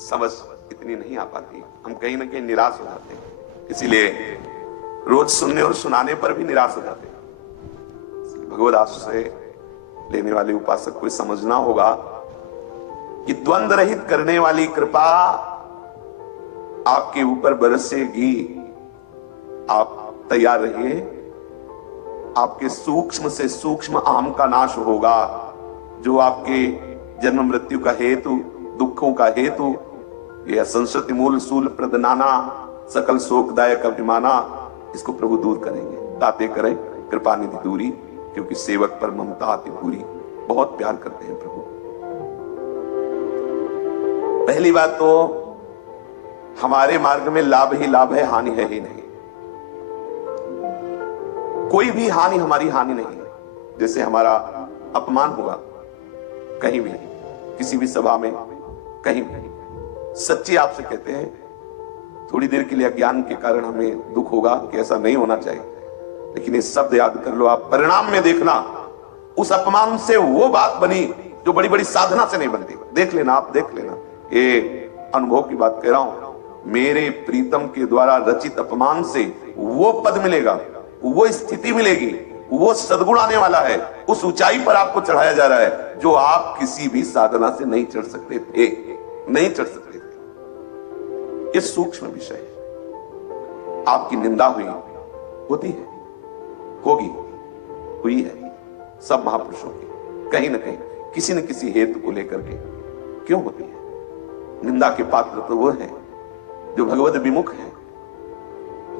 समझ इतनी नहीं आ पाती, हम कहीं ना कहीं निराश हो जाते हैं, इसीलिए रोज सुनने और सुनाने पर भी निराश हो जाते हैं। भगवद आश्रय लेने वाले उपासक को समझना होगा कि द्वंद्व रहित करने वाली कृपा आपके ऊपर बरसेगी। आप तैयार रहिए, आपके सूक्ष्म से सूक्ष्म अहम का नाश होगा, जो आपके जन्म मृत्यु का हेतु, दुखों का हेतु, यह संस्कृति मूल सूल प्रदनाना सकल शोकदायक अभिमाना, इसको प्रभु दूर करेंगे। दाते करें कृपा निधि दूरी, क्योंकि सेवक पर ममता अति पूरी। बहुत प्यार करते हैं प्रभु। पहली बात तो हमारे मार्ग में लाभ ही लाभ है, हानि है ही नहीं। कोई भी हानि हमारी हानि नहीं है। जैसे हमारा अपमान हुआ कहीं भी, किसी भी सभा में, कहीं भी, सच्ची आपसे कहते हैं, थोड़ी देर के लिए अज्ञान के कारण हमें दुख होगा कि ऐसा नहीं होना चाहिए, लेकिन ये शब्द याद कर लो आप, परिणाम में देखना उस अपमान से वो बात बनी जो बड़ी बड़ी साधना से नहीं बनती। देख लेना, आप देख लेना, ये अनुभव की बात कह रहा हूं। मेरे प्रीतम के द्वारा रचित अपमान से वो पद मिलेगा, वो स्थिति मिलेगी, वो सद्गुण आने वाला है, उस ऊंचाई पर आपको चढ़ाया जा रहा है जो आप किसी भी साधना से नहीं चढ़ सकते थे, नहीं चढ़ सकते थे। ये सूक्ष्म विषय है। आपकी निंदा हुई, होती है, होगी, हुई है सब महापुरुषों की, कहीं ना कहीं किसी न किसी हेतु को लेकर के। क्यों होती है? निंदा के पात्र तो वो हैं जो भगवत विमुख है,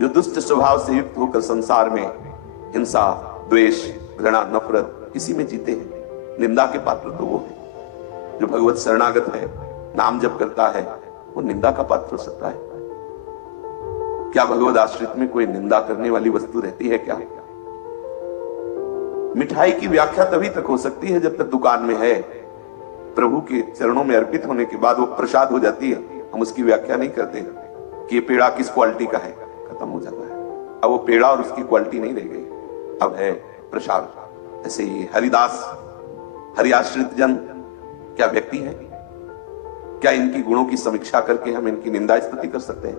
जो दुष्ट स्वभाव से युक्त होकर संसार में हिंसा, द्वेष, घृणा, नफरत इसी में जीते हैं। निंदा के पात्र तो वो है जो भगवत शरणागत है, नाम जप करता है, वो निंदा का पात्र हो सकता है। क्या भगवत आश्रित में कोई निंदा करने वाली वस्तु रहती है क्या? मिठाई की व्याख्या तभी तक हो सकती है जब तक दुकान में है, प्रभु के चरणों में अर्पित होने के बाद वो प्रसाद हो जाती है। हम उसकी व्याख्या नहीं करते कि ये पेड़ा किस क्वालिटी का है, खत्म हो जाता है। अब वो पेड़ा और उसकी क्वालिटी नहीं रह गई, अब है प्रसाद। ऐसे ही हरिदास, हरिआश्रित जन क्या व्यक्ति है? क्या इनकी गुणों की समीक्षा करके हम इनकी निंदा स्तुति कर सकते हैं?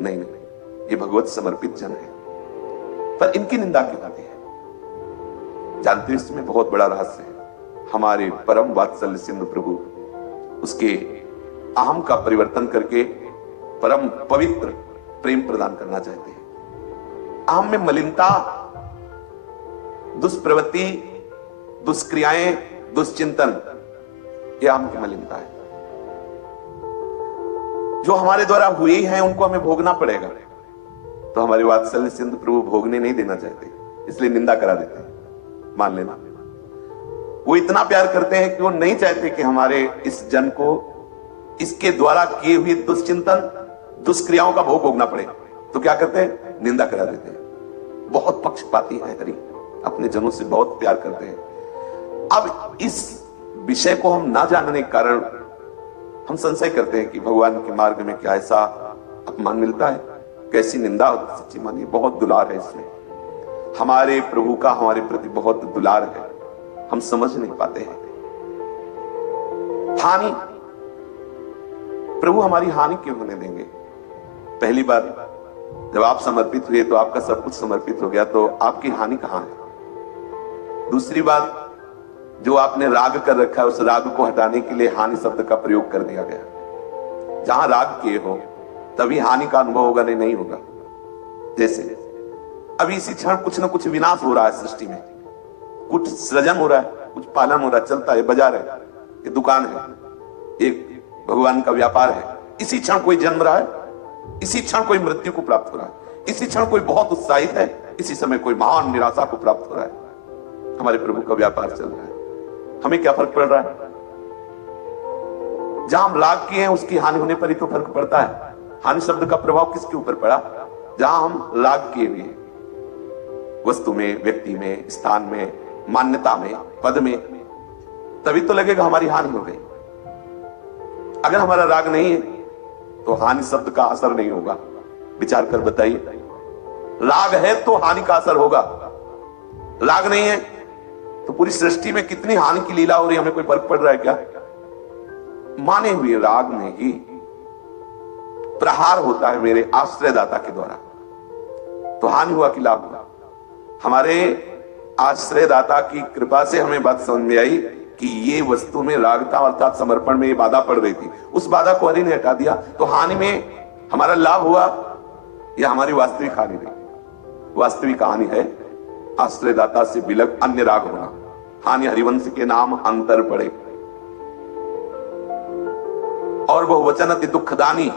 नहीं नहीं, ये भगवत समर्पित जन है, पर इनकी निंदा क्यों होती है? जानते हो इसमें बहुत बड़ा रहस्य है। हमारे परम वात्सल्य सिंधु प्रभु उसके अहम का परिवर्तन करके परम पवित्र प्रेम प्रदान करना चाहते हैं। अहम में मलिनता, दुष्प्रवृत्ति, दुष्क्रियाएं, दुष्चिंतन, यह अहम की मलिनता है। जो हमारे द्वारा हुई है उनको हमें भोगना पड़ेगा, तो हमारे वात्सल्य सिंधु प्रभु भोगने नहीं देना चाहते, इसलिए निंदा करा देते हैं। मान लेना, वो इतना प्यार करते हैं कि वो नहीं चाहते कि हमारे इस जन को इसके द्वारा किए हुए दुष्चिंतन, दुष्क्रियाओं का भोग भोगना पड़े, तो क्या करते हैं? निंदा करा देते हैं। बहुत पक्षपाती है हरि, अपने जनों से बहुत प्यार करते हैं। अब इस विषय को हम ना जानने के कारण हम संशय करते हैं कि भगवान के मार्ग में क्या ऐसा अपमान मिलता है, कैसी निंदा होती है। सच्ची मानिए बहुत दुलार है इसमें, हमारे प्रभु का हमारे प्रति बहुत दुलार है, हम समझ नहीं पाते हैं। हानि, प्रभु हमारी हानि क्यों होने देंगे? पहली बात, जब आप समर्पित हुए तो आपका सब कुछ समर्पित हो गया, तो आपकी हानि कहां है? दूसरी बात, जो आपने राग कर रखा है उस राग को हटाने के लिए हानि शब्द का प्रयोग कर दिया गया। जहां राग किए हो तभी हानि का अनुभव होगा, नहीं होगा। जैसे अभी इसी क्षण कुछ ना कुछ विनाश हो रहा है सृष्टि में, कुछ सृजन हो रहा है, कुछ पालन हो रहा है, चलता है, बाजार है, ये दुकान है, एक भगवान का व्यापार है। इसी क्षण कोई जन्म रहा है, इसी क्षण कोई मृत्यु को प्राप्त हो रहा है, इसी क्षण कोई बहुत उत्साहित है, इसी समय कोई महान निराशा को प्राप्त हो रहा है। हमारे प्रभु का व्यापार चल रहा है, हमें क्या फर्क पड़ रहा है? जहां हम राग किए हैं उसकी हानि होने पर ही तो फर्क पड़ता है। हानि शब्द का प्रभाव किसके ऊपर पड़ा? जहां हम राग किए हुए, वस्तु में, व्यक्ति में, स्थान में, मान्यता में, पद में, तभी तो लगेगा हमारी हानि हो गई। अगर हमारा राग नहीं है तो हानि शब्द का असर नहीं होगा। विचार कर बताइए, राग है तो हानि का असर होगा, राग नहीं है तो पूरी सृष्टि में कितनी हानि की लीला हो रही है, हमें कोई फर्क पड़ रहा है क्या? माने हुए राग में ही प्रहार होता है मेरे आश्रयदाता के द्वारा। तो हानि हुआ कि लाभ हुआ? हमारे आश्रयदाता की कृपा से हमें बात समझ में आई कि ये वस्तु में राग था, अर्थात समर्पण में ये बाधा पड़ रही थी, उस बाधा को हरि ने हटा दिया। तो हानि में हमारा लाभ हुआ या हमारी वास्तविक हानि नहीं? वास्तविक हानि है आश्रयदाता से विलग अन्य राग होना। हानि हरिवंश के नाम अंतर पड़े। और बहुवचन अति दुखदानी